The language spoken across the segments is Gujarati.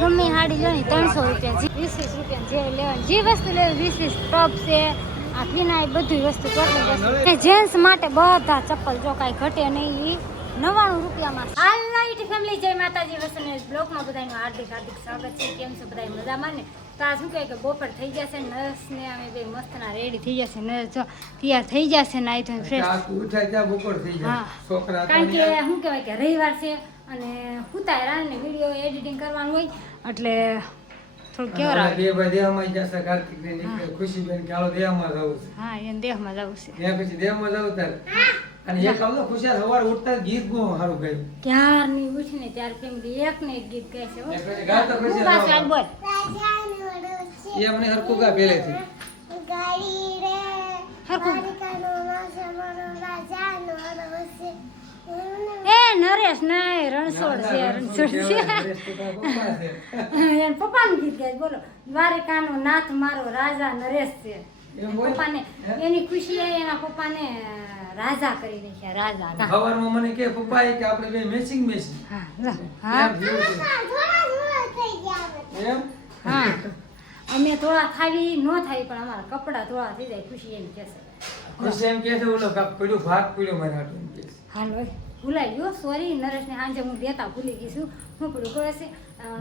ગમે હાડી લો ને 300 રૂપિયા, 20 રૂપિયા જે લેવાની, જે વસ્તુ લેવી 20 ટોપ છે, આ ફીના બધી વસ્તુ ટોટલ. જેન્ટ્સ માટે બધા ચપ્પલ જો કાંઈ ઘટે નહીં, 99 રૂપિયામાં. હાલ ફેમિલી, જય માતાજી, વસન બ્લોગમાં બધાનું હાર્દિક સ્વાગત છે. કેમ છો બધા મજામાં ને? તો આ શું કહે કે બપોર થઈ જશે, નર્સને અમે બે મસ્તના રેડી થઈ જશે, નર્સ જો તૈયાર થઈ જશે, નાઈ ધોઈને ફ્રેશ ઉઠાય ત્યાં બપોર થઈ જાય. છોકરા કારણ કે શું કહેવાય કે રવિવાર છે અને હુતાય રાને વિડીયો એડિટિંગ કરવાનું હોય એટલે થોડું કેવર આવે. બે ભાઈ દેહમાં જશે, કાર્તિક ને નીકળે, ખુશીબેન કે હાલો દેહમાં જવું છે. હા, એને દેહમાં જવું છે. ત્યાં પછી દેહમાં જવું તારે. અને એક આવતો ખુશિયા સવાર ઉઠતા ગીત બહુ સારું ગાયું. ક્યારની ઉઠીને ત્યાર કેમ કે એક ને એક ગીત કહે છે. ગાતો ખુશિયા બોલ. એ અમને હરકું ગા પહેલેથી. ગાડી રે હરકું. એ નરેશ નહીં, રણછોડ છે, રણછોડ છે. એન પપ્પાનું ગીત ગાય, બોલો. દ્વારિકાનો નાથ મારો રાજા નરેશ છે. પપ્પાને એની ખુશી એના પપ્પાને રાજા કરી નાખ્યા, રાજા. સવારમાં મને કે પપ્પા કે આપણે બે મેચિંગ હા હા એમ. હા, અમે થોડા થાવી ન થાય પણ અમારા કપડા થોડા થઈ જાય, ખુશી એમ કહેશે. ખુશી એમ કે છે ઓલો પડ્યો ભાગ પડ્યો મારા હાથ એમ કે છે. હાલ હોય ભૂલાઈ ગયો, સોરી. નરેશને સાંજે હું દેતા ભૂલી ગઈ છું. શું પડ્યું ખબર છે?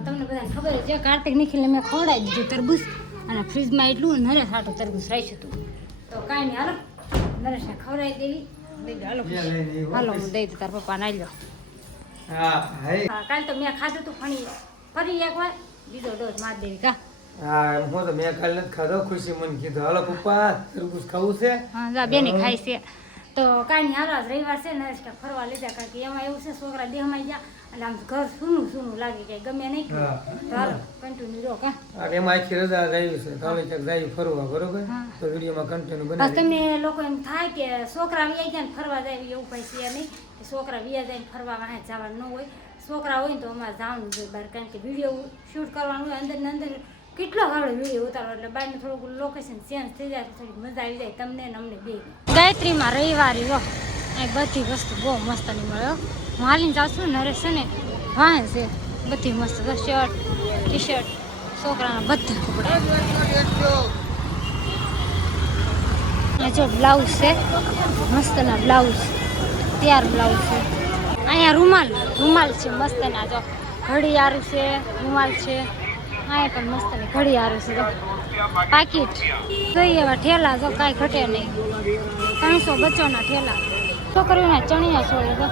તમને બધાને ખબર છે, કાર્તિક નિખિલને મેં ખવડાવી દીધું તરબૂચ, અને ફ્રીજમાં એટલું નરેશ હાટું તરબૂચ રાખ્યું હતું. તો કાંઈ નહીં, હાલો નરેશને ખવડાવી દેવી. હાલો હું દઈ દઉં, તાર પપ્પા નાઈ લો. હા, કાલે તો મેં ખાધું તું, ફરી એકવાર બીજો ડોઝ મારી દેવી. કા હા, હું તો મેં કાલે નથી ખાધો. ખુશી મને કીધું હાલો પપ્પા તરબૂચ ખાવું છે. હા, જા બેને ખાઈ છે. તો કાંઈ નહીં, હાલો આજ રવિવાર છે, નરેશ કે ફરવા લીધા, કારણ કે એમાં એવું છે છોકરા દેહમાં ગયા એટલે આમ ઘર સૂનું લાગે, કે ગમે નહીં. તો હાલો કન્ટિન્યુ રહો. કા અને એમાં આખી રજા આવી છે, કાલે ક્યાંક જાય ફરવા, બરોબર? તો વિડીયોમાં કન્ટિન્યુ બનાવી. તમે લોકો એમ થાય કે છોકરા વ્યા ગયા ને ફરવા જાય, એવું કઈ છે નહીં કે છોકરા વ્યા જાય ને ફરવા વાંહે જવાનું ન હોય. છોકરા હોય ને તો અમારે જવાનું જોઈએ બહાર, કારણ કે વિડીયો શૂટ કરવાનું હોય, અંદર ને અંદર કેટલો સારો વિડીયો ઉતારો, એટલે બહારનું થોડુંક લોકેશન ચેન્જ થઈ જાય, થોડી મજા આવી જાય તમને ને અમને બે. ગાયત્રીમાં રવિવારે જો અહીં બધી વસ્તુ બહુ મસ્ત નહીં મળે. હું હાલીને જાઉં છું, નરેશ છે ને વાહે છે બધી મસ્ત, શર્ટ ટી શર્ટ છોકરાના બધા કપડા. જો બ્લાઉઝ છે, મસ્તના બ્લાઉઝ, તૈયાર બ્લાઉઝ છે. અહીંયા રૂમાલ છે મસ્તના, જો ઘડિયાળું છે, રૂમાલ છે. અહીંયા પણ મસ્તની ઘડિયાળું છે, પાકીટ જોઈએ. એવા ઠેલા જો કાંઈ ઘટે નહીં, 300 બચ્ચોના ઠેલા. છોકરીઓના ચણિયા છોડી જો,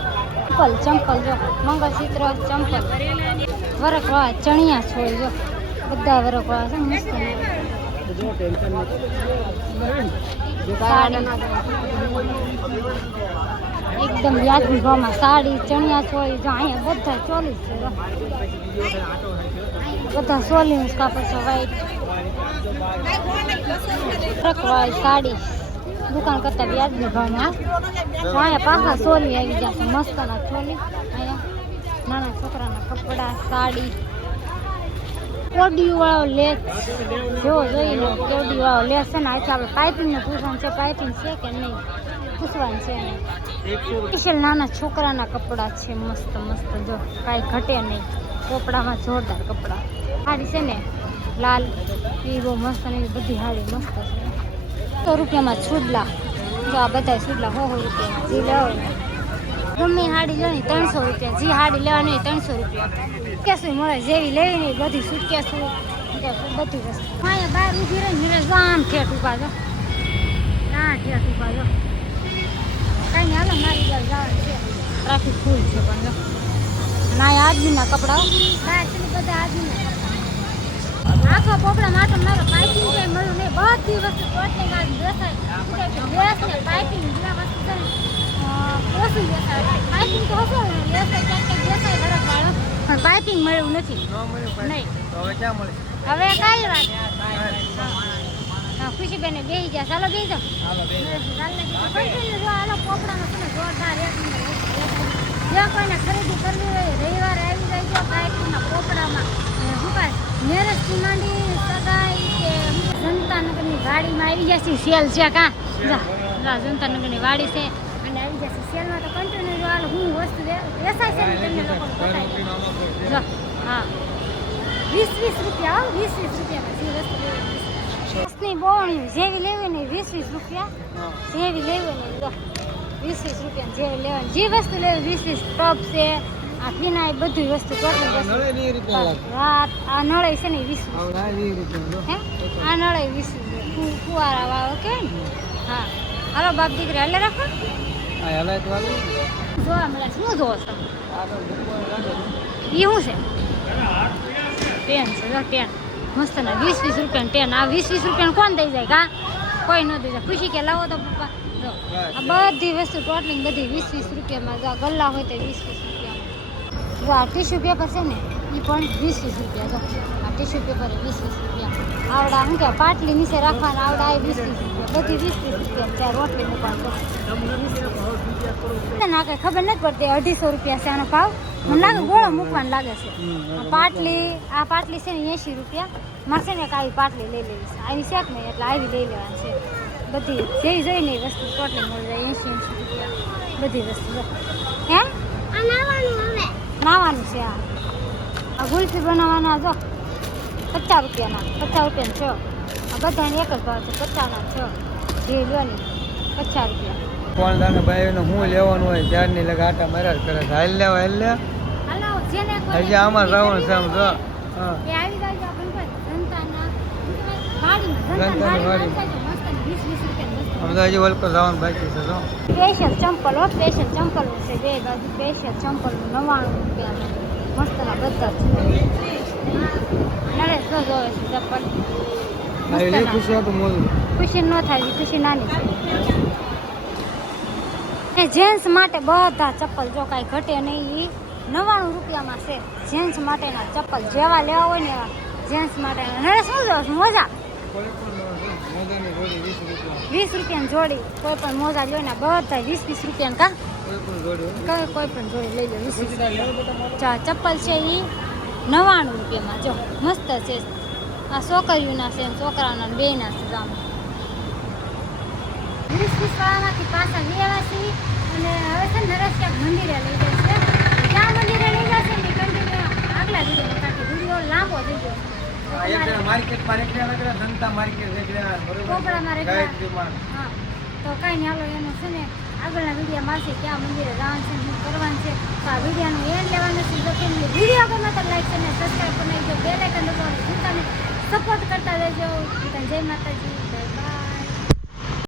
ચંપલ જો, મંગળસૂત્ર, ચંપલ, વરખવાળા ચણિયા છોડી જો, બધા વરખવાળા છે મસ્ત. એકદમ યાદવી ભાવમાં સાડી, ચણિયા છોડી જો અહીંયા બધા 40 છે, બધા 40 કાપડ છે. વ્હાઈટ વરખવાળી સાડી દુકાન કરતા વ્યાજબી ભાવમાં. અહીંયા પાછા ચોલી આવી જશે, મસ્તના ચોલી. અહીંયા નાના છોકરાના કપડા, સાડી, કોડિયું વાળો લેસ જેવો જોઈ લો, કોડિયું વાળો લેસ છે ને. આજે આપણે પાઇપિંગને પૂછવાનું છે, પાઇપિંગ છે કે નહીં પૂછવાનું છે. સ્પેશિયલ નાના છોકરાના કપડા છે, મસ્ત મસ્ત જો કાંઈ ઘટે નહીં, કપડામાં જોરદાર કપડા. સાડી છે ને લાલ, એ બહુ મસ્ત ને, બધી સાડી મસ્ત છે. 100 રૂપિયામાં છુડલા જો, આ બધા છુડલા 100 રૂપિયા. જે લેવાય ગમે સાડી લો ને 300 રૂપિયા, જે સાડી લેવાની હોય 300 રૂપિયા. કેસું મળે, જેવી લેવી નહીં બધી સુટકેસું, બધી વસ્તુ. અહીંયા બહાર ઊભી રહી નિરેશ આમ ઠેઠ ઉભા જો, ઠેઠ ઉભા જો. કાંઈ નહીં, હાલો મારી ઘર જવાનું છે, ટ્રાફિક ફૂલ છે પણ જો. ના આદમીના કપડાઓ બહાર છે, બધા આદમીના કપડા. આખો પોપડા માટો મારો પાઇપિંગ કંઈ મળ્યું નહીં, બધી વસ્તુ ટોટલી ગાડી દેખાય. લેસ ને પાઇપિંગ જેવા વસ્તુ છે ને ઓછું દેખાય. પાઇપિંગ તો હશે ને, લેસ ક્યાંક દેખાય વરખ વાળો, પણ પાઇપિંગ મળ્યું નથી. નહીં હવે કાંઈ વાત. હા, ખુશીબેને બેસી ગયા, ચાલો બેસી જાઓ. હાલો પોપડામાં છે ને જોરદાર એક જે કોઈને ખરીદી કરવી હોય રવિવારે આવી જાય છે પાઇપિંગના પોપડામાં. શું કાંઈ મેરેજથી માંડી સગાઈ કે જનતાનગરની વાડીમાં આવી જશે સેલ છે. કાં જનતાનગરની વાડી છે અને આવી જશે સેલમાં. તો કન્ટિન્યુ જો હાલ હું વસ્તુ વેચાય છે ને તમને લોકો બતાવી જો. હા, 20 રૂપિયા હો, 20 રૂપિયામાં જે વસ્તુ લેવી વસ્તુની બોવણી જેવી લેવી ને 20 રૂપિયા જેવી લેવી ને લો 20 રૂપિયા જેવી લેવાની જે વસ્તુ લેવી 20 ટપ છે આ ફીના એ બધી વસ્તુ ટોટલ વસ્તુ રાત આ નળે છે ને 20 રૂપિયા હે આ નળે 20 ફુવારા વાળો કે હા હાલો બાપ દીકરી હાલે રાખો જોવા મળે શું જોવો છો એ શું છે પેન છે જો પેન મસ્ત ના 20 રૂપિયા પેન આ 20 રૂપિયા કોણ દઈ જાય કા કોઈ ન દઈ જાય ખુશી કે લાવો તો પપ્પા જો આ બધી વસ્તુ ટોટલિંગ બધી 20 રૂપિયામાં જો ગલ્લા હોય તો 20 રૂપિયામાં જો આ ટીશ્યુ પેપર છે ને એ પણ 20 રૂપિયા જો આ ટીશ્યુ પેપર 20 રૂપિયા આવડા શું કે પાટલી નીચે રાખવાના આવડા એ 20 રૂપિયા બધી 20 રૂપિયા ત્યાં રોટલી મૂકવાનું ના કઈ ખબર નથી પડતી 250 રૂપિયા છે આનો ભાવ મને લાગે ગોળો મૂકવાનું લાગે છે આ પાટલી છે ને 80 રૂપિયા મારે છે ને આવી પાટલી લઈ લેવી છે આવી શેક નહીં એટલે આવી લઈ લેવાની છે બધી જેવી જોઈને એ વસ્તુ ટોટલી મળી જાય 80 રૂપિયા બધી વસ્તુ હે નાવાનું છે આ ગુલ્ફી બનાવવાના જો 50 રૂપિયાના છો આ બધાને એક જ ભાવ છે 50ના છો જે લેવાની 50 રૂપિયા કોણ દાને ભાઈઓને હું લેવાનું હોય ત્યારની લગાટા મરાર કરે છે હાલ લે હાલો જેને હજી આમાં રાવણ સામ જો હા એ આવી જાય આપણે કોઈ જનતાના વાડીમાં મસ્ત 20 રૂપિયા અમે તો હજી વલકો જવાનું બાકી છે જો સ્પેશિયલ ચંપલ છે બે બાજુ સ્પેશિયલ ચંપલ 99 રૂપિયા મસ્તના બધા છે નરેશ જો જોવે છે ચંપલ આવી લે ખુશી તો મોજ ખુશી ન થાય ખુશી નાની છે જેન્ટ્સ માટે બધા ચપ્પલ જો કાંઈ ઘટે નહીં 99 રૂપિયામાં છે જેન્ટ્સ માટેના ચપ્પલ જેવા લેવા હોય ને એવા જેન્ટ્સ માટેના નરેશ શું જોવો છો મોજા 20 રૂપિયાની જોડી કોઈ પણ મોજા લ્યો ને બધા 20 રૂપિયાની કા કોઈ પણ જોડી લઈ લો 20 રૂપિયા ચપ્પલ છે એ 99 રૂપિયામાં જો મસ્ત છે આ છોકરીઓના છે છોકરાઓના બેના છે જામ 20 વાળામાંથી પાછા લેવા છે અને હવે છે નરેશ ક્યાંક મંદિરે લઈ જાય છે ક્યાં મંદિરે લઈ જશે ને કન્ટિન્યુ આગલા વિડીયોમાં કારણ કે વિડીયો લાંબો થઈ ગયો માર્કેટમાં રેકડા જનતા માર્કેટ રેકડા કોપડામાં રેકડા હા તો કાંઈ નહીં હાલો એનું છે ને આગળના વિડીયો મારશે ક્યાં મંદિરે જવાનું છે શું કરવાનું છે તો આ વિડીયોનું એન્ડ લેવાનું છે જો કે વિડીયો ગમે તો લાઈક અને સબસ્ક્રાઈબ કરી નાખજો બેલ આઇકન દબાવવાનું ચિંતા નહીં સપોર્ટ કરતા રહેજો જય માતાજી બાય બાય